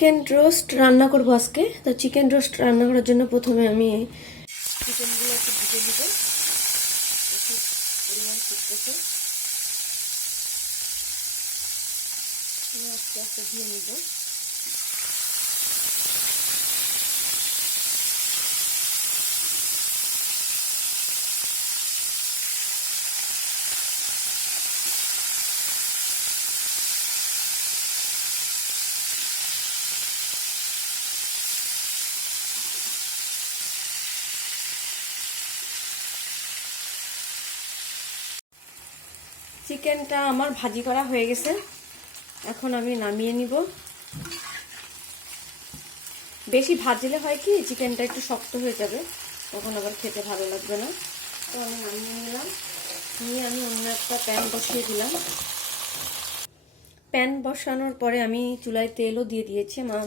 Chicken roast রান্না করবো আজকে। তো চিকেন রোস্ট রান্না করার জন্য প্রথমে আমি চিকেনগুলো একটু ভেজে নিব, একটু পরিমাণ ফুটতেছে, আস্তে আস্তে দিয়ে নিব। চিকেনটা আমার ভাজি করা হয়ে গেছে, এখন আমি নামিয়ে নিব। বেশি ভাজলে হয় কি চিকেনটা একটু শক্ত হয়ে যাবে, তখন আবার খেতে ভালো লাগবে না। তো আমি নামিয়ে নিলাম, নিয়ে আমি অন্য একটা প্যান বসিয়ে দিলাম। প্যান বসানোর পরে আমি চুলায় তেলও দিয়ে দিয়েছি, আমার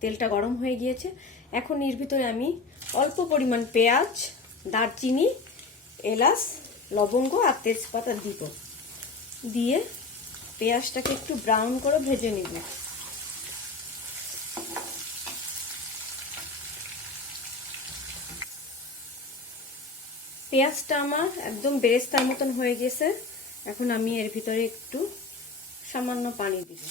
তেলটা গরম হয়ে গিয়েছে। এখন এর ভিতরে আমি অল্প পরিমাণ পেঁয়াজ, দারচিনি, এলাচ, লবঙ্গ আর তেজপাতা দিব। দিয়ে পেঁয়াজটাকে একটু ব্রাউন করে ভেজে নিব। পেঁয়াজটা আমার একদম বেরেস্তার মতন হয়ে গেছে। এখন আমি এর ভিতরে একটু সামান্য পানি দিব।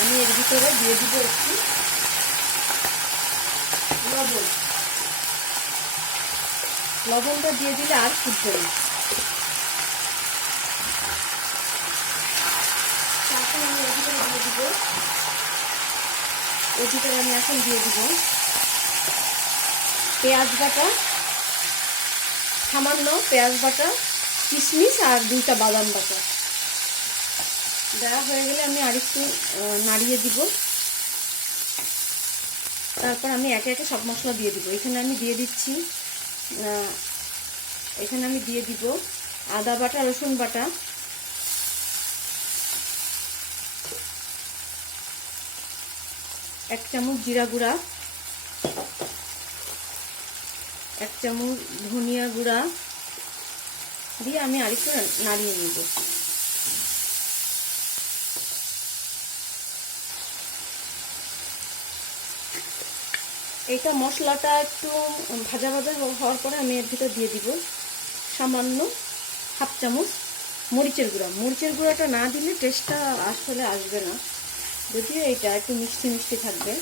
আমি এর ভিতরে দিয়ে দিব একটু লবণ। লবণটা দিয়ে দিলে আর ফুটবে না। তারপর আমি এর ভিতরে দিয়ে দিব, এর ভিতরে আমি এখন দিয়ে দিব পেঁয়াজ বাটা, সামান্য পেঁয়াজ বাটা, কিশমিশ আর 2টা বাদাম বাটা। দেওয়া হয়ে গেলে আমি আরেকটু নাড়িয়ে দিব। তারপর আমি একে একে সব মশলা দিয়ে দিব। এখানে আমি দিয়ে দিচ্ছি, এখানে আমি দিয়ে দিব আদা বাটা, রসুন বাটা, এক চামচ জিরা গুঁড়া, এক চামচ ধনিয়া গুঁড়া দিয়ে আমি আরেকটু নাড়িয়ে নিব। এইটা মশলাটা একটু ভাজা ভাজা হওয়ার পরে আমি এর ভিতর দিয়ে দিব সামান্য হাফ চামচ মরিচের গুঁড়া। মরিচের গুঁড়াটা না দিলে টেস্টটা আসলে আসবে না, যদিও এটা একটু মিষ্টি মিষ্টি থাকবে।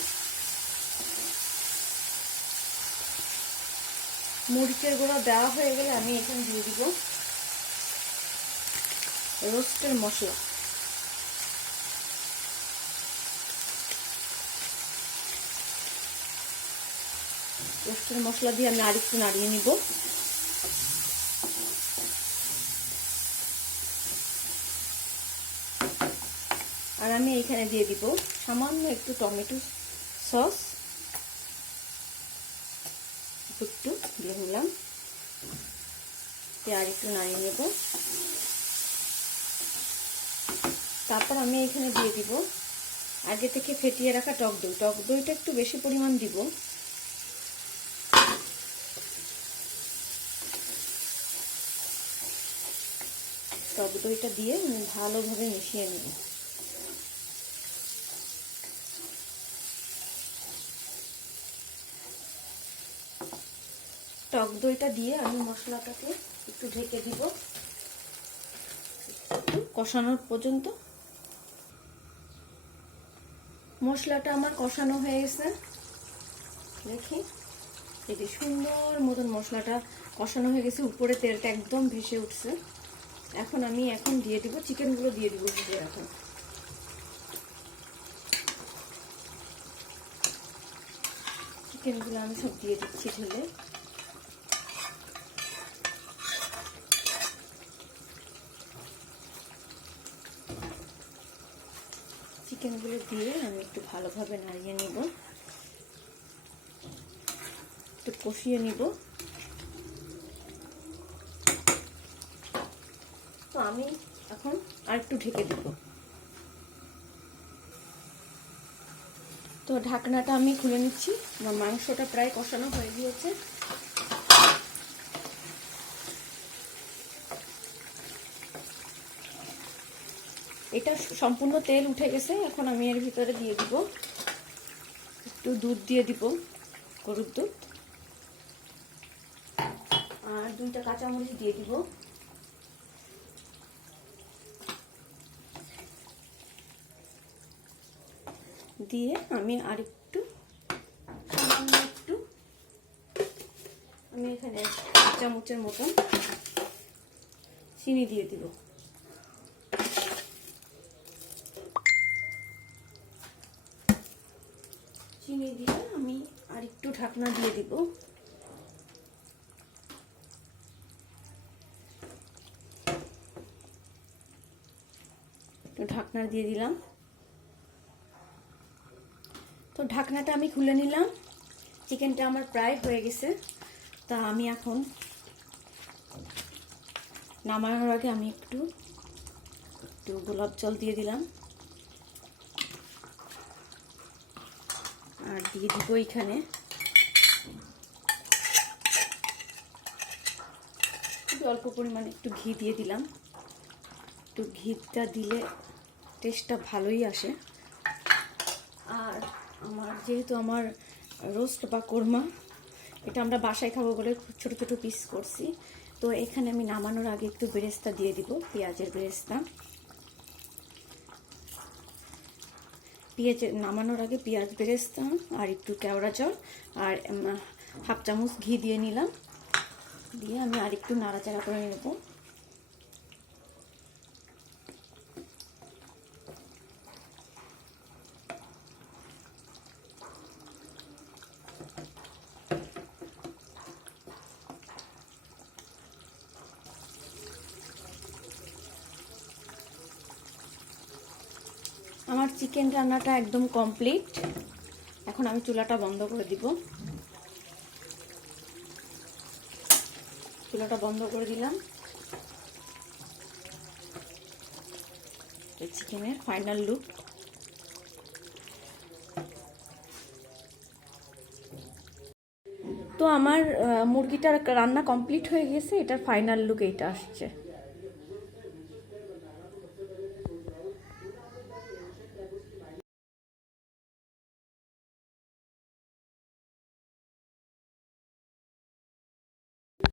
মরিচের গুঁড়া দেওয়া হয়ে গেলে আমি এখানে দিয়ে দিব রোস্টের মশলা। রোস্টের মশলা দিয়ে আমি আরেকটু নাড়িয়ে নিব। আর আমি এখানে দিয়ে দিব সামান্য একটু টমেটো সস, একটু দিয়ে নিলাম, আর একটু নাড়িয়ে নেব। তারপর আমি এখানে দিয়ে দিব আগে থেকে ফেটিয়ে রাখা টক দই। টক দইটা একটু বেশি পরিমাণ দিব। টক দইটা দিয়ে আমি ভালোভাবে মিশিয়ে নেব। টক দইটা দিয়ে আমি মশলাটাকে একটু ঢেকে দিব কষানোর পর্যন্ত। মশলাটা আমার কষানো হয়ে গেছে, দেখি এই যে সুন্দর মতন মশলাটা কষানো হয়ে গেছে, উপরে তেলটা একদম ভেসে উঠছে। এখন আমি দিয়ে দিব চিকেনগুলো, দিয়ে দিব এখন। চিকেনগুলো আমি সব দিয়ে দিচ্ছি ঢেলে। চিকেনগুলো দিয়ে আমি একটু ভালোভাবে নাড়িয়ে নিব, একটু কষিয়ে নিব। তো আমি এখন আর একটু ঢেকে দেব। তো ঢাকনাটা আমি খুলে নিচ্ছি। আমার মাংসটা প্রায় কষানো হয়ে গিয়েছে। এটা সম্পূর্ণ তেল উঠে গেছে। এখন আমি এর ভিতরে দিয়ে দিব একটু দুধ দিয়ে দিব, গরুর দুধ, আর 2টা কাঁচামরিচ দিয়ে দিব। দিয়ে আমি আরেকটু সামান্য একটু আমি এখানে 1 চামচের মতন চিনি দিয়ে দিব। চিনি দিয়ে আমি আরেকটু ঢাকনা দিয়ে দিব। একটু ঢাকনা দিয়ে দিলাম। তো ঢাকনাটা আমি খুলে নিলাম। চিকেনটা আমার প্রায় হয়ে গেছে। তা আমি এখন নামানোর আগে আমি একটু গোলাপ জল দিয়ে দিলাম, আর দিয়ে দিব এখানে অল্প পরিমাণে একটু ঘি দিয়ে দিলাম। একটু ঘিটা দিলে টেস্টটা ভালোই আসে। আর যেহেতু আমার রোস্ট বা কোরমা এটা আমরা বাসায় খাবো বলে ছোট ছোট পিস করছি, তো এখানে আমি নামানোর আগে একটু বেরেস্তা দিয়ে দিব, পেঁয়াজের বেরেস্তা। নামানোর আগে পেঁয়াজ বেরেস্তা আর একটু কেওড়া জল আর 1/2 চামচ ঘি দিয়ে নিলাম। দিয়ে আমি আর একটু নাড়াচাড়া করে নেব। আমার চিকেন রান্নাটা একদম কমপ্লিট। এখন আমি চুলাটা বন্ধ করে দিব। চুলাটা বন্ধ করে দিলাম। এই চিকেনের ফাইনাল লুক। তো আমার মুরগিটার রান্না কমপ্লিট হয়ে গেছে। এটার ফাইনাল লুক এইটা আসছে।